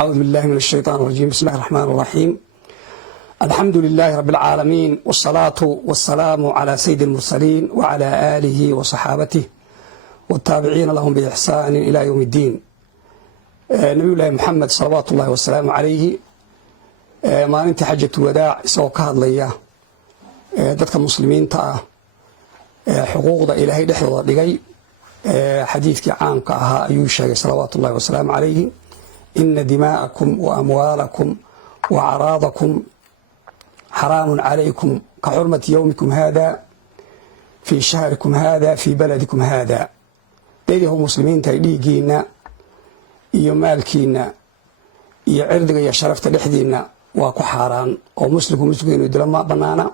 أعوذ بالله من الشيطان الرجيم. بسم الله الرحمن الرحيم. الحمد لله رب العالمين، والصلاة والسلام على سيد المرسلين وعلى آله وصحابته والتابعين لهم بإحسان إلى يوم الدين. نبي الله محمد صلوات الله والسلام عليه maalintii xajatu wadaac isagoo ka hadlaya dadka muslimiinta ah xuquuqda ilaahay dhexdooda dhigay xadiidkii caamka ahaa ayuu sheegay salawaatullahi wasalaamu calayhi ina dimaa'akum wa amwaalakum wa acraadakum xaraamun calaykum ka xurmati yowmikum haada fii shahrikum haada fii baladikum haada. dadyahu muslimiinta ay dhiiggiinna iyo maalkiinna iyo cirdiga iyo sharafta dhexdiinna waa ku xaaraan oo muslimku inuu dilo ma banaana,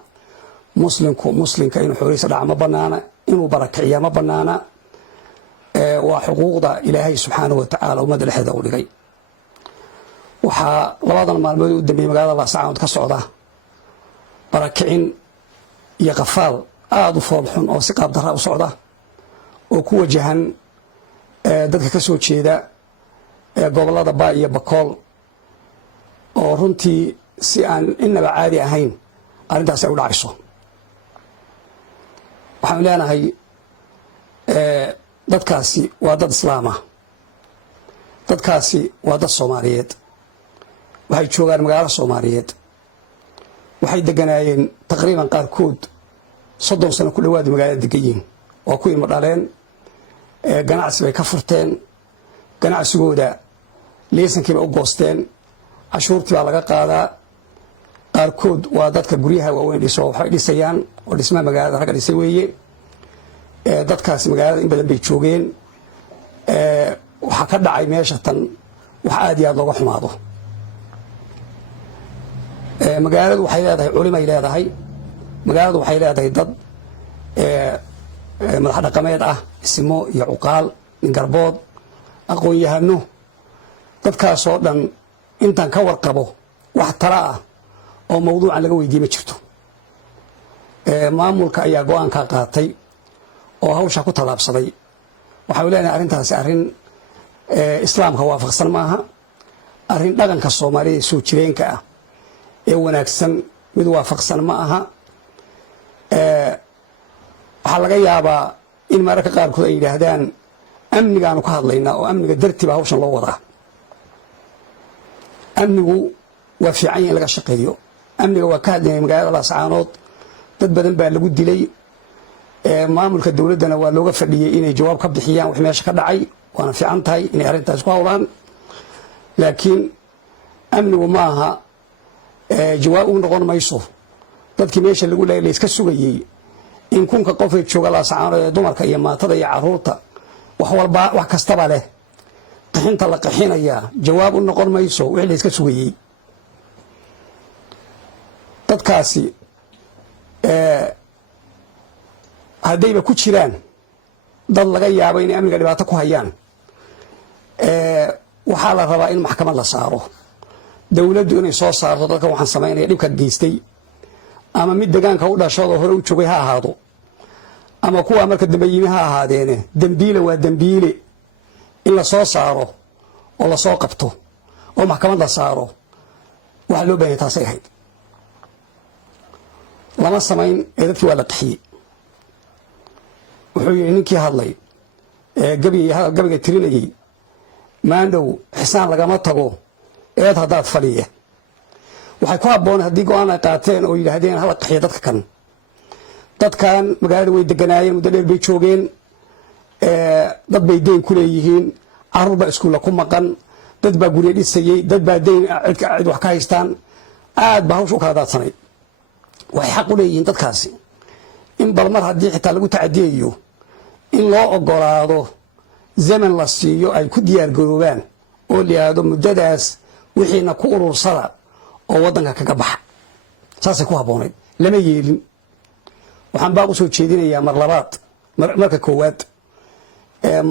muslimka inuu xoolihiisa dhaca ma banaana, inuu barakiciya ma banaana. waa xuquuqda ilaahay subxaanahu watacaala ummadda dhexdeeda u dhigay. waxaa labadan maalmood u dambeeyey magaalada laascaanood ka socda barakicin iyo qafaal aada u foolxun oo si qaab darra u socda oo ku wajahan dadka ka soo jeeda gobollada baa iyo bakool oo runtii si aan inaba caadi ahayn arrintaas ay u dhacayso. waxaanu leenahay dadkaasi waa dad islaama, dadkaasi waa dad soomaaliyeed, waxay joogaan magaalo soomaaliyeed, waxay deganaayeen taqriiban qaarkood 30 sano ku dhowaad magaalada degan yihiin, waa ku ilmo dhaleen, ganacsi bay ka furteen, ganacsigooda liisankiiba u goosteen, cashuurtii baa laga qaadaa. qaarkood waa dadka guryaha waaweyn dhiso waxay dhisayaan oo dhismaha magaalada ragga dhisay weeye. dadkaasi magaalada in badan bay joogeen. waxaa ka dhacay meesha tan wax aad iyo aad looga xumaado. magaaladu waxay leedahay culimay leedahay, magaaladu waxay leedahay dad madax dhaqameed ah, ismo iyo cuqaal, ningarbood, aqoon-yahano. dadkaasoo dhan intaan ka warqabo wax tala ah oo mawduucan laga weydiiye ma jirto. maamulka ayaa go-aankaa qaatay oo hawshaa ku tallaabsaday. waxaanu leenahay arrintaasi arrin islaamka waafaqsan maaha, arrin dhaqanka soomaalida soo jireenka ah ee wanaagsan mid waafaqsan ma aha. waxaa laga yaabaa in mararka qaarkood ay yidhaahdaan amnigaanu ka hadlaynaa oo amniga dartii baa hawshan loo wadaa. amnigu waa fiican yahay in laga shaqeeyo. amniga waa ka hadlayay magaalada laascaanood, dad badan baa lagu dilay. maamulka dowladdana waa looga fadhiyey inay jawaab ka bixiyaan wax meesha ka dhacay, waana fiican tahay inay arrintaas ku hawlaan. laakiin amnigu ma aha jawaab u noqon mayso dadkii meesha lagu leeyay layska sugayey in kunka qof ee jooga laascaanood ee dumarka iyo maatada iyo carruurta wax walba wax kastaba leh qixinta la qixinayaa jawaab u noqon mayso wixii layska sugayey. dadkaasi haddayba ku jiraan dad laga yaabo inay amniga dhibaato ku hayaan, waxaa la rabaa in maxkamad la saaro, dowladdu inay soo saarto dadka waxaan samaynaya dhibka geystay, ama mid degaanka u dhashadoo hore u joogay ha ahaado, ama kuwaa marka dambe yimi ha ahaadeene. dembiile waa dembiile, in la soo saaro oo lasoo qabto oo maxkamad la saaro waxaa loo baahanya taasay ahayd. lama samayn ee dadkii waa la qixiyey. wuxuu yidhi ninkii hadlay gabiga tirinayey, maandhow xisaan lagama tago eed haddaad fadhiya. waxay ku habboonay haddii go-aan ay qaateen oo yidhaahdeen hala qaxiya dadka kan. dadkan magaalada way deganaayeen, muddo dheer bay joogeen, dad bay deyn ku leeyihiin, carruur baa iskuulla ku maqan, dad baa gurye dhisayey, dad baa deyn cid wax ka haystaan. aad baa hawsha u kala daadsanay. waxay xaq u leeyihiin dadkaasi in bal mar haddii xitaa lagu tacadiyayo in loo ogolaado zaman la siiyo ay ku diyaargaroobaan oo la yidhaahdo muddadaas wixiina ku urursada oo waddanka kaga baxa. saasay ku habboonayd, lama yeelin. waxaan baa u soo jeedinayaa marka koowaad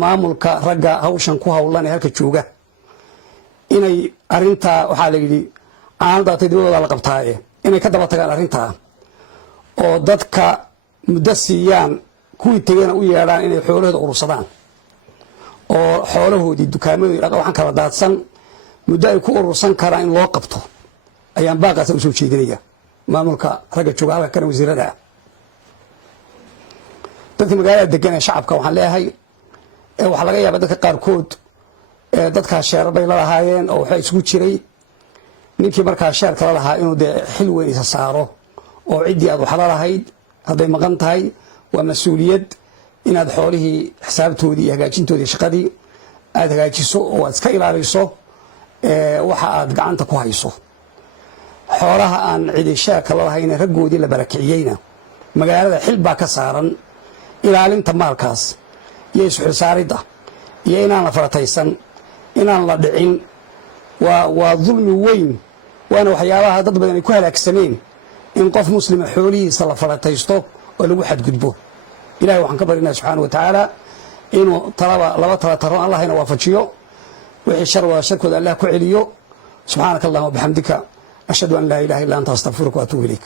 maamulka ragga hawshan ku hawlan ee halka jooga inay arrintaa, waxaa la yidhi caanadaatay dibadooda la qabtaaye, inay ka daba tagaan arrintaa oo dadka muddo siiyaan, kuwii tegena u yeedhaan inay xoolahooda urursadaan oo xoolahoodii dukaamadoodii waxaan kala daadsan muddo ay ku urursan karaan in loo qabto ayaan baaqaasa u soo jeedinaya maamulka ragga jooga halka kana wasiirada ah dadka magaalada degan ee shacabka waxaan leeyahay waxaa laga yaabaa dadka qaarkood dadkaas sheerar bay la lahaayeen oo waxaa isugu jiray ninkii markaa sheerka la lahaa inuu dee xil weyn isa saaro oo ciddii aad wax la lahayd hadday maqan tahay waa mas-uuliyad inaad xoolihii xisaabtoodii iyo hagaajintoodii shaqadii aad hagaajiso oo aad iska ilaaliso waxa aad gacanta ku hayso xoolaha aan cidi sheerka la lahayn raggoodii la barakiciyeyna magaalada xil baa ka saaran ilaalinta maalkaas iyo isxilsaaridda iyo inaan la farataysan inaan la dhicin waa dulmi weyn waana waxyaabaha dad badan ay ku halaagsameen in qof muslima xoolihiisa la farataysto oo lagu xadgudbo ilahay waxaan ka barinaa subxaana wa tacaala inuu laba tala taro allahayna waafajiyo wixii shar wada sharkooda allah ku celiyo subxaanaka allahuma bixamdika ashhadu an laa ilaha illa anta astaqfiruka wa atuubu ilayk